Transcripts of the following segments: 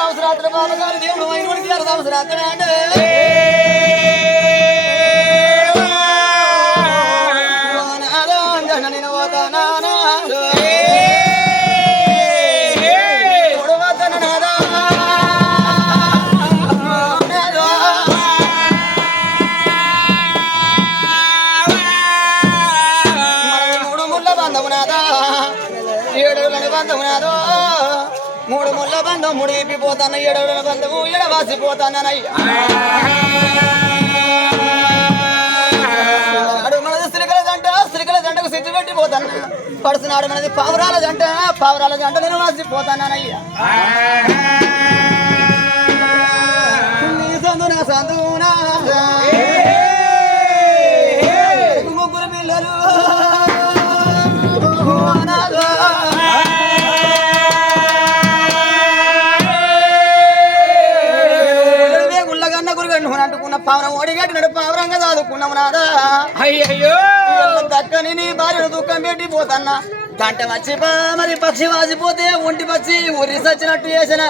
అవసరాత్రి బాబు గారు దేవుడు అయిన వాడికి అవసరాత్రి అంటే. ఏడుగులని బంధము నాదో. మూడు ముళ్ళ బంధం మూడు ఇప్పిపోతాను ఏడుగుల బంధము ఎడవాసిపోతానయ్యా నాడు మనది స్త్రీకల జంట స్త్రీకల జంటకు సిద్ధి పెట్టిపోతాను పడుతున్నాడు మనది పావురాల జంట పావురాల జంట నేను వాసిపోతానయ్యా నీ సందు అంటుకున్న పావురం ఓడిగట్టినడు పావురంగా చదువుకున్నాము నాదా. అయ్యయ్యో! దక్కని నీ భార్యను దుఃఖం పెట్టి పోతన్నా. గంట వచ్చి మరి పక్షి వాసిపోతే ఒంటి పక్షి ఉరి సచ్చినట్టు చేసిన.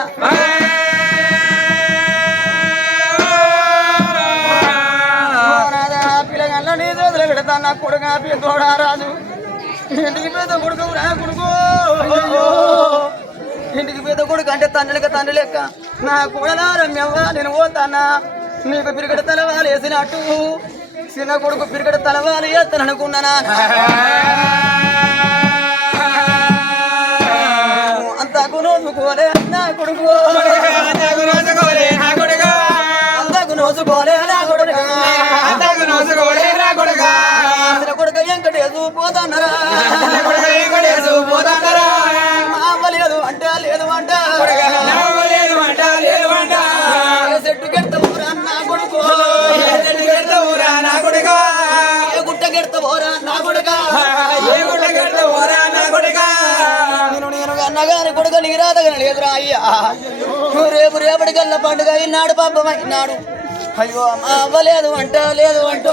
పిల్లగల్ల నీ చేతులు పెడతాన్నా కొడుగా పెద్దోడా రాజు ఇంటికి పెద్ద కొడుకు రా కొడుకు. ఇంటికి పెద్ద కొడుకు అంటే తండ్రికి తండ్రి లెక్క. నా కూడా రమ్యవ్వ నేను పోతానా నీకు పిరిగడ తలవాలు వేసినట్టు. చిన్న కొడుకు పిరిగడ తలవాలు అనుకున్నానా అంతకు నా కొడుకు. నోసుకోలే నా కొడుకా. అంతకు నా కొడుకు. నాకు నోసుకోలే నా కొడుకా. చిన్న కొడుకు వెంకటేశు పోతానరా. కొడుకు నీరాదగన లేదురా అయ్యా. రేపు రేపటి కల్ల పండుగ ఈనాడు పాపం ఈనాడు అయ్యో మా అవ్వ లేదు అంట. లేదు అంట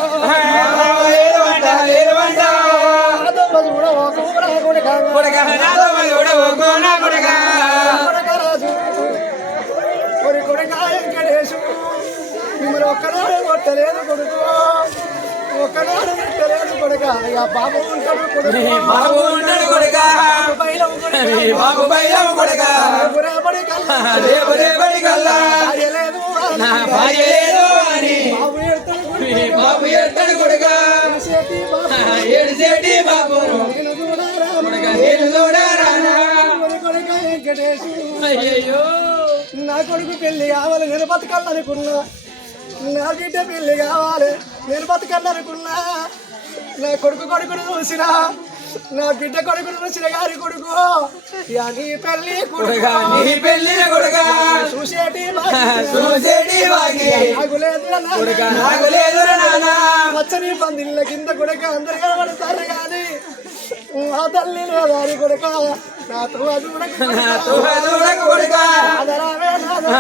మిమ్మల్ని ఒక్కనాడు కొట్టలేదు కొడుకు. ఒక్కనాడు కొట్టలేదు కొడుక. ఇక బాబు ఉంటాడు కొడుకు. బాబు ఉంటాడు కొడుకు. బాబు అని బాబు బాబు ఎత్తడు కొడుకా. ఏడు చేటి కొడుక నేను నా కొడుకు పెళ్ళి కావాలి నేను బతకాలనుకున్నా. నా బిడ్డ పెళ్ళి కావాలి నేను బతకాలనుకున్నా. నా కొడుకు కొడుకును చూసినా. నా బిడ్డ కొడుకును చూసిన గారి కొడుకు. నీ పెళ్ళి కొడుక. కొడుకు నీ పెళ్ళిన కొడుక. చూసేటి చూసేటి కొడుక పచ్చని పందిళ్ళ కింద కొడుక అందరు కనబడతారు కానీ ఆ తల్లి లేదారి కొడుక. నాతో చూడక కొడుక. ఆదరావే నాదా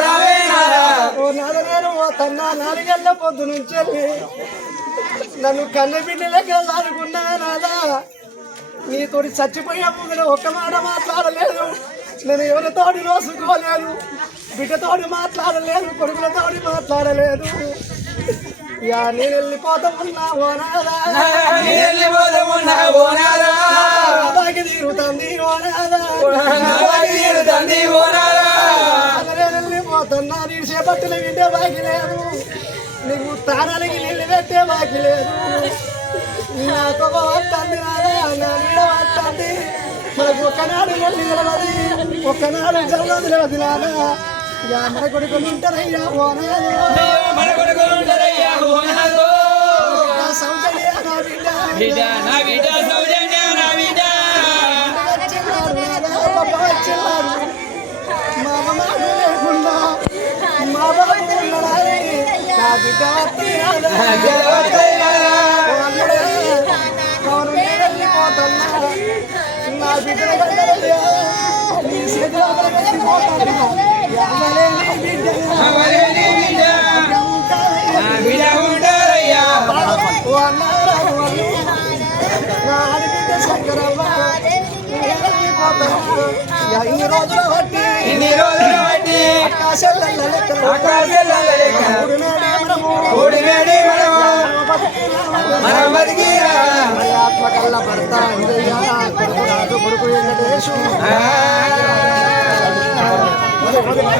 రావే నారా. ఓ నాన్న నేను ఓ తన్న నాలుగేళ్ళ పొద్దు నుంచి నన్ను కన్న బిడ్డలకి అనుకున్నా నాదా. నీతోటి చచ్చిపోయే ముందు ఒక్క మాట మాట్లాడలేదు. నేను ఎవరితోటి రోసుకోలేదు బిడ్డతోటి మాట్లాడలేదు కొడుకులతోటి మాట్లాడలేదు. యా నేను వెళ్ళిపోతా ఉన్నా ఓ నాదా నీ వెళ్ళిపోదాము నా ఓనారా బాగా తీరుతుంది ఓ నాదా నా బాగి తీరుతుంది ఓనారా నేను వెళ్ళిపోతున్నా నేను చేపట్టిన వింటే బాకి లేదు నీకు తానాలకి నీళ్ళు పెట్టే బాకి లేదు నాకు వస్తుంది వస్తుంది. మనకు ఒక్కనాడు నిలవది ఒక్కనాడు జల్లు నిలవది యా మన కొడుకులు ఉంటారయ్యా సౌజన్య నా బిడ్డ. నా బిడ్డ సౌజన్య నా బిడ్డ. మా అమ్మ లేకుండా మా బాబు ఉన్నాడని నా బిడ్డ ఇన్ని రోజుల బట్టి ఇన్ని రోజులు బట్టి లెక్కలు. ఉడిమేడే మనము మనము కొడుకు